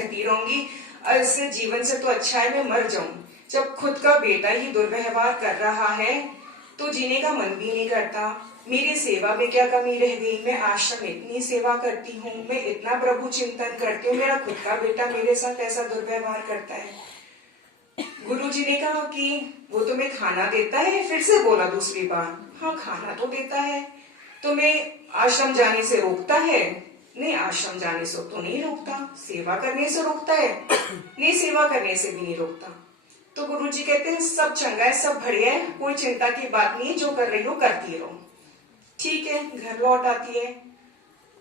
सहती रहूंगी और इससे जीवन से तो अच्छा है मैं मर जाऊं। जब खुद का बेटा ही दुर्व्यवहार कर रहा है तो जीने का मन भी नहीं करता। मेरी सेवा में क्या कमी रह गई? मैं आश्रम में इतनी सेवा करती हूँ, मैं इतना प्रभु चिंतन करती हूँ, मेरा खुद का बेटा मेरे साथ ऐसा दुर्व्यवहार करता है। गुरुजी ने कहा कि वो तुम्हें खाना देता है। फिर से बोला दूसरी बार, हाँ खाना तो देता है। तुम्हें आश्रम जाने से रोकता है? नहीं, आश्रम जाने से तो नहीं रोकता। सेवा करने से रोकता है? नहीं, सेवा करने से भी नहीं रोकता। तो गुरुजी कहते हैं सब चंगा है, सब बढ़िया है, कोई चिंता की बात नहीं है, जो कर रही हो करती रहो। ठीक है, घर लौट आती है।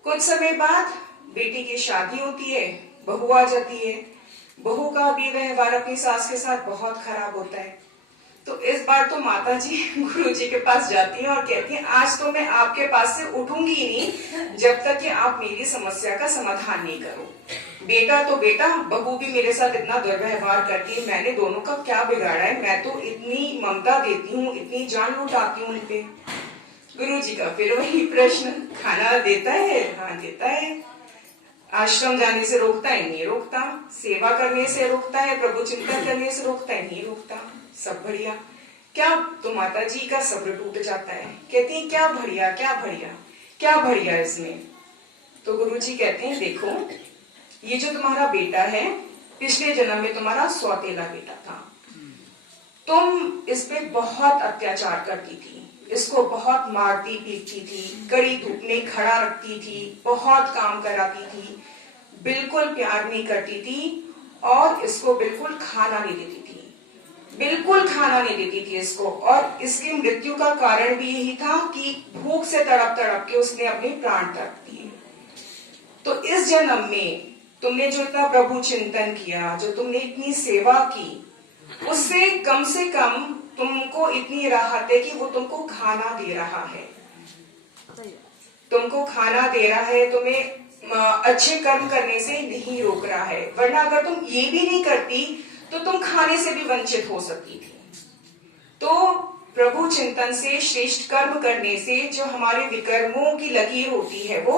कुछ समय बाद बेटी की शादी होती है, बहू आ जाती है। बहू का भी व्यवहार अपनी सास के साथ बहुत खराब होता है। तो इस बार तो माता जी गुरु जी के पास जाती हैं और कहती हैं आज तो मैं आपके पास से उठूंगी ही नहीं जब तक कि आप मेरी समस्या का समाधान नहीं करो। बेटा तो बेटा, बहू भी मेरे साथ इतना दुर्व्यवहार करती है, मैंने दोनों का क्या बिगाड़ा है? मैं तो इतनी ममता देती हूँ, इतनी जान लुटाती हूँ उनपे। गुरु जी का फिर वही प्रश्न, खाना देता है? हाँ देता है। आश्रम जाने से रोकता है? नहीं रोकता। सेवा करने से रोकता है? प्रभु चिंतन करने से रोकता है? नहीं रोकता। सब बढ़िया। क्या? तो माता जी का सब्र टूट जाता है। कहती है क्या बढ़िया, क्या बढ़िया, क्या बढ़िया इसमें? तो गुरु जी कहते हैं देखो, ये जो तुम्हारा बेटा है पिछले जन्म में तुम्हारा सौतेला बेटा था। तुम इस पे बहुत अत्याचार करती थी, इसको बहुत मारती पीटती थी, कड़ी धूप में खड़ा रखती थी, बहुत काम कराती थी, बिल्कुल प्यार नहीं करती थी और इसको बिल्कुल खाना नहीं देती थी, बिल्कुल खाना नहीं देती थी इसको। और इसकी मृत्यु का कारण भी यही था कि भूख से तड़प तड़प के उसने अपने प्राण त्याग दिए। तो इस जन्म में तुमने जो इतना प्रभु चिंतन किया, जो तुमने इतनी सेवा की, उससे कम तुमको इतनी राहत है कि वो तुमको खाना दे रहा है, तुमको खाना दे रहा है, तुम्हें अच्छे कर्म करने से नहीं रोक रहा है। वरना अगर तुम ये भी नहीं करती तो तुम खाने से भी वंचित हो सकती थी। तो प्रभु चिंतन से, श्रेष्ठ कर्म करने से जो हमारे विकर्मों की लकीर होती है वो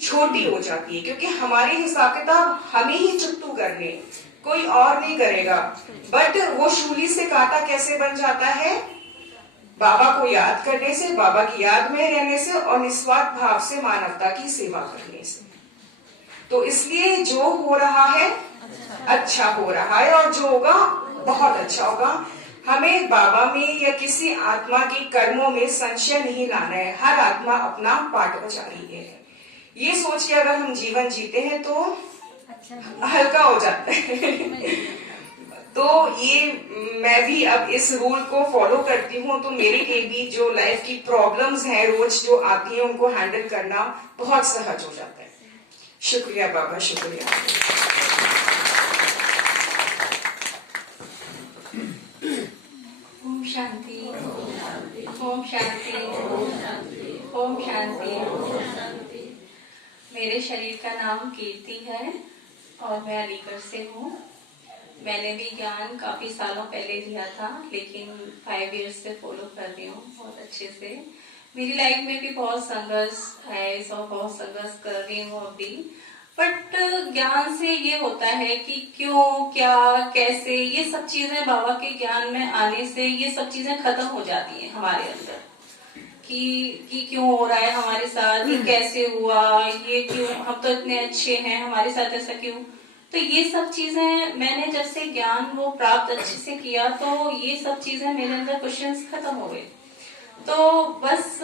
छोटी हो जाती है, क्योंकि हमारे हिसाब किताब हमें ही चुट्टू करने, कोई और नहीं करेगा। बट वो शूली से कांटा कैसे बन जाता है? बाबा को याद करने से, बाबा की याद में रहने से और निस्वार्थ भाव से मानवता की सेवा करने से। तो इसलिए जो हो रहा है अच्छा हो रहा है और जो होगा बहुत अच्छा होगा। हमें बाबा में या किसी आत्मा के कर्मों में संशय नहीं लाना है। हर आत्मा अपना पाठ बजा रही है, ये सोच के अगर हम जीवन जीते हैं तो हल्का हो जाता है। तो ये मैं भी अब इस रूल को फॉलो करती हूँ, तो मेरे लिए भी जो लाइफ की प्रॉब्लम्स हैं रोज जो आती हैं उनको हैंडल करना बहुत सहज हो जाता है। शुक्रिया बाबा, शुक्रिया। ओम शांति, ओम शांति, ओम शांति। मेरे शरीर का नाम कीर्ति है और मैं अलीगढ़ से हूँ। मैंने भी ज्ञान काफी सालों पहले लिया था, लेकिन 5 इयर्स से फॉलो कर रही हूँ बहुत अच्छे से। मेरी लाइफ में भी बहुत संघर्ष है, सब बहुत संघर्ष कर रही हूँ अभी। बट ज्ञान से ये होता है कि क्यों, क्या, कैसे, ये सब चीजें बाबा के ज्ञान में आने से ये सब चीजें खत्म हो जाती हैं हमारे अंदर। कि क्यों हो रहा है हमारे साथ, ये कैसे हुआ, ये क्यों, हम तो इतने अच्छे हैं, हमारे साथ ऐसा क्यों। तो ये सब चीजें मैंने जब से ज्ञान वो प्राप्त अच्छे से किया तो ये सब चीजें मेरे अंदर क्वेश्चंस खत्म हो गए। तो बस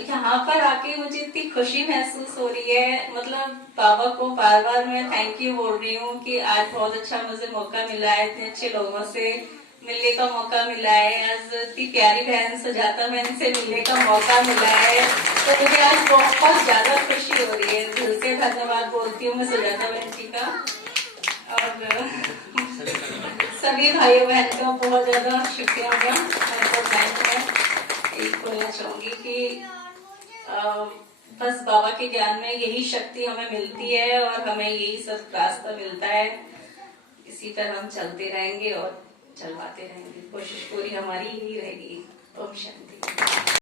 यहाँ पर आके मुझे इतनी खुशी महसूस हो रही है। मतलब बाबा को बार बार मैं थैंक यू बोल रही हूँ कि आज बहुत अच्छा मुझे मौका मिला है, इतने अच्छे लोगों से मिलने का मौका मिला है, आज इतनी प्यारी बहन सुजाता बहन से मिलने का मौका मिला है। तो मुझे आज बहुत ज्यादा खुशी हो रही है। दिल से धन्यवाद बोलती हूँ मैं सुजाता बहन जी का और सभी भाइयों बहन का बहुत ज्यादा शुक्रिया होगा। यही बोलना चाहूंगी कि बस बाबा के ज्ञान में यही शक्ति हमें मिलती है और हमें यही सब रास्ता मिलता है। इसी तरह हम चलते रहेंगे और चलवाते रहेंगे, कोशिश पूरी हमारी यही रहेगी। ओम शांति।